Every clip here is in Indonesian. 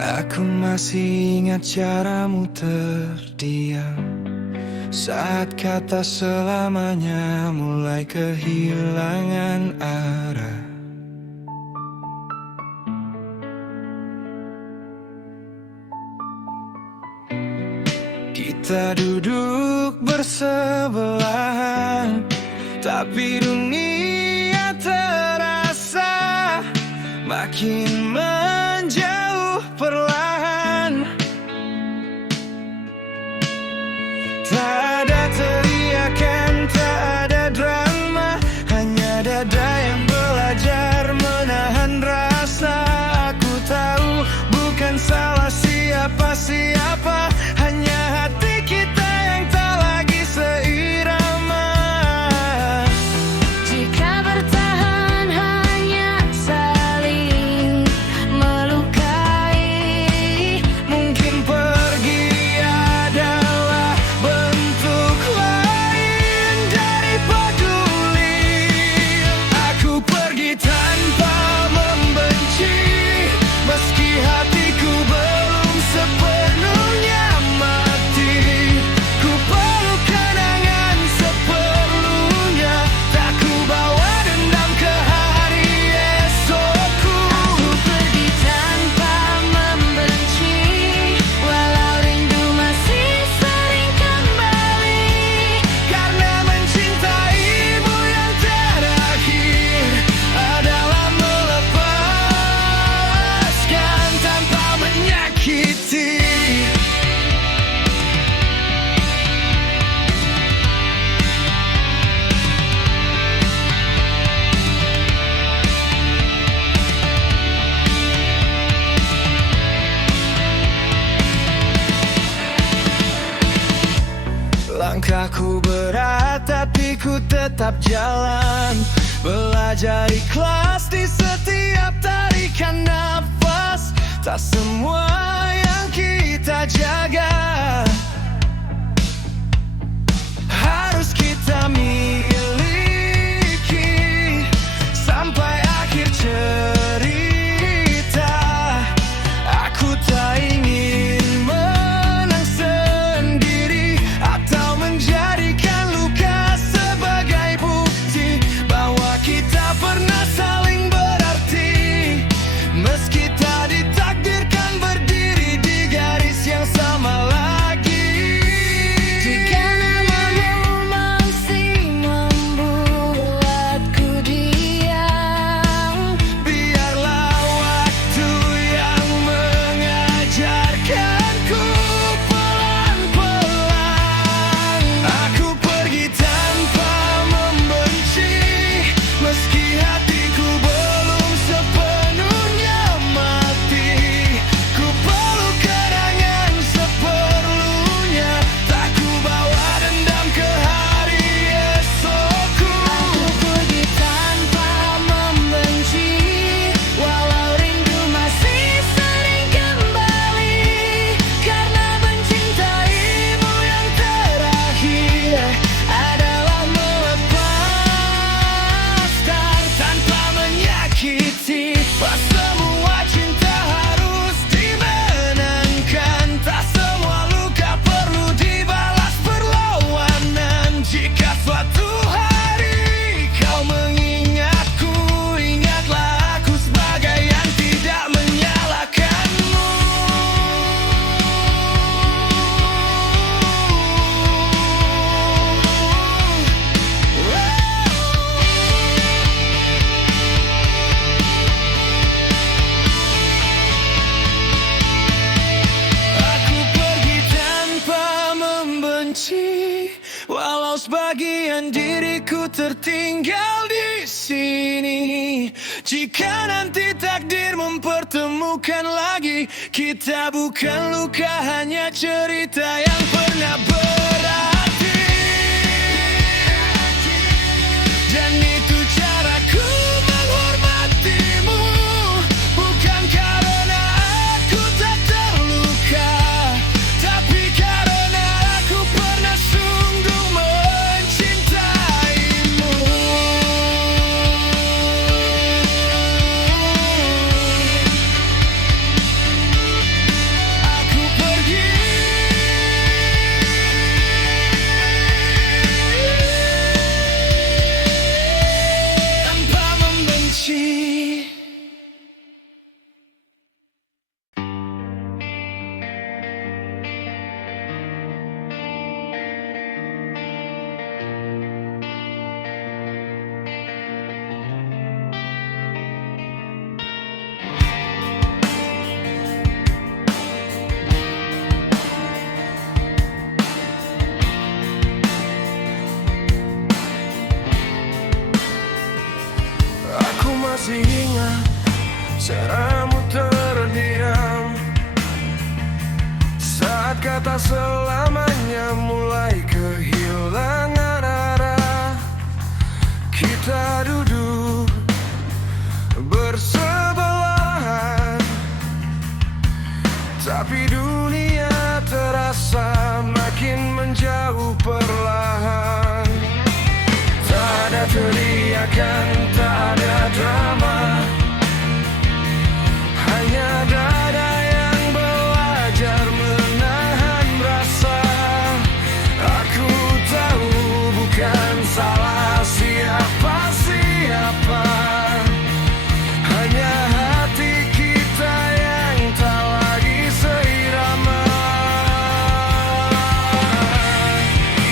Aku masih ingat caramu terdiam saat kata selamanya mulai kehilangan arah. Kita duduk bersebelahan, tapi dunia terasa makin menjauh perlahan. Tak ada teriakan, tak ada drama, hanya dada yang belajar menahan rasa. Aku tahu bukan salah siapa-siapa, hanya hati kita yang tak lagi seirama. Jika bertahan hanya saling melukai, Mungkin pergi adalah bentuk lain dari peduli. Aku pergi tanpa membenci, meski hatiku belum sepenuhnya mati. Ku peluk kenangan seperlunya, tak ku bawa dendam ke hari esokku. aku pergi tanpa membenci, walau rindu masih sering kembali. Karena mencintaimu yang terakhir adalah melepaskan tanpa menyakiti. Langkahku berat tapi ku tetap jalan, belajar ikhlas di setiap tarikan nafas. Tak semua yang kita jaga harus kita miliki sampai akhir cerita. Aku tak ingin menang sendiri atau menjadikan luka sebagai bukti bahwa kita pernah saling berarti. Meski tak ditakdirkan berdiri di garis yang sama lagi. Jika namamu masih membuatku diam, Biarlah waktu yang mengajarkanku pelan-pelan. Aku pergi tanpa membenci, meski hatiku belum sepenuhnya mati. Ku peluk kenangan seperlunya, tak ku bawa dendam ke hari esokku. aku pergi tanpa membenci, walau rindu masih sering kembali. Karena mencintaimu yang terakhir adalah melepaskan Tanpa menyakiti, pas semua cinta harus dimenangkan. Tak semua luka perlu dibalas perlawanan. Jika suatu hari kau mengingatku, ingatlah aku sebagai yang tidak menyalahkanmu. Aku pergi tanpa membenci, walau sebagian diriku tertinggal di sini. Jika nanti takdir mempertemukan lagi, kita bukan luka, hanya cerita yang pernah berarti. Dan itu caraku menghormatimu, bukan karena aku tak terluka, tapi karena aku pernah sungguh mencintaimu. masih ingat caramu terdiam saat kata selamanya mulai kehilangan arah. Kita duduk bersebelahan, tapi dunia terasa makin menjauh perlahan. Tak ada teriakan, tak ada drama, hanya dada yang belajar menahan rasa. Aku tahu bukan salah siapa-siapa, hanya hati kita yang tak lagi seirama.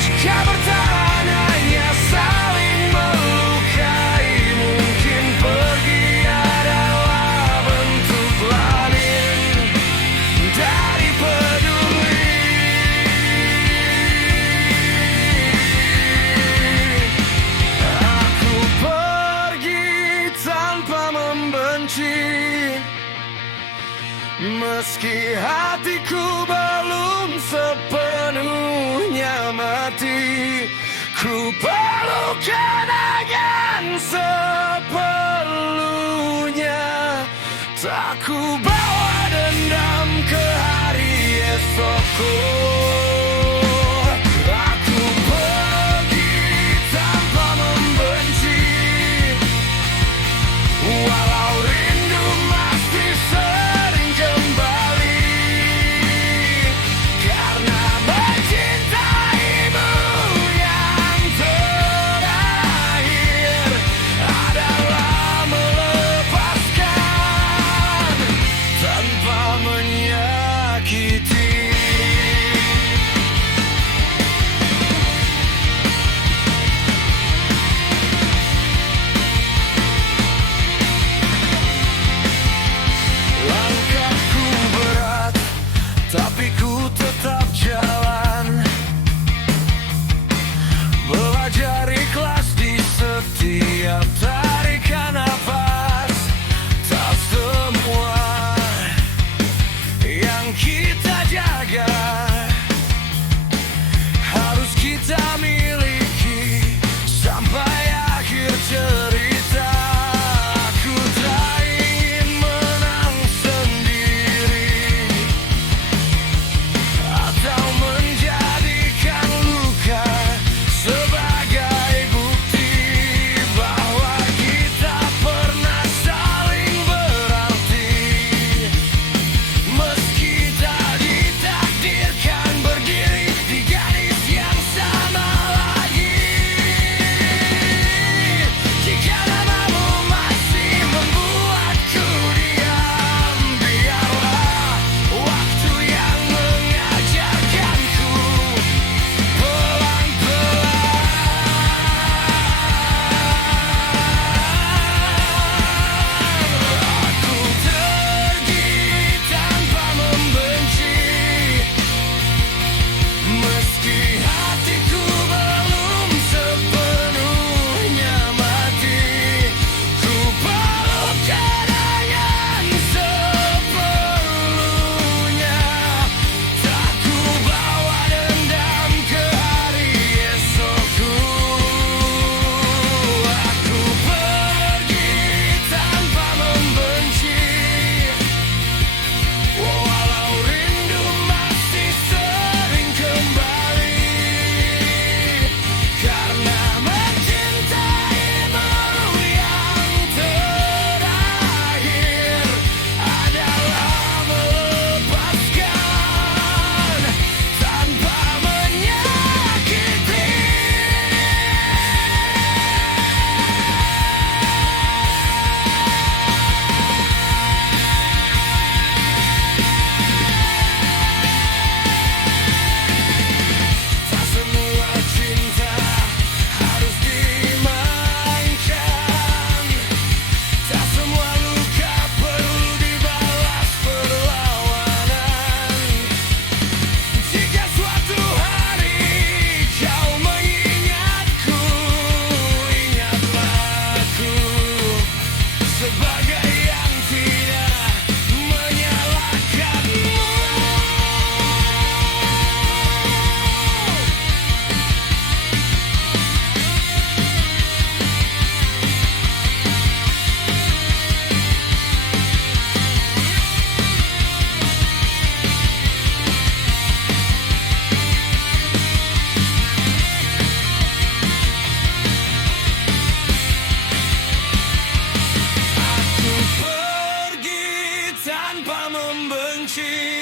Jika bertahan hanya saling melukai, mungkin pergi adalah bentuk lain dari peduli. Aku pergi tanpa membenci, meski hatiku belum sepenuhnya mati. Ku peluk kenangan sepenuhnya, tak ku bawa dendam ke hari esokku. Aku pergi tanpa membenci, walau rindu masih sering kembali. Karena mencintaimu yang terakhir adalah melepaskan tanpa menyakiti. benci.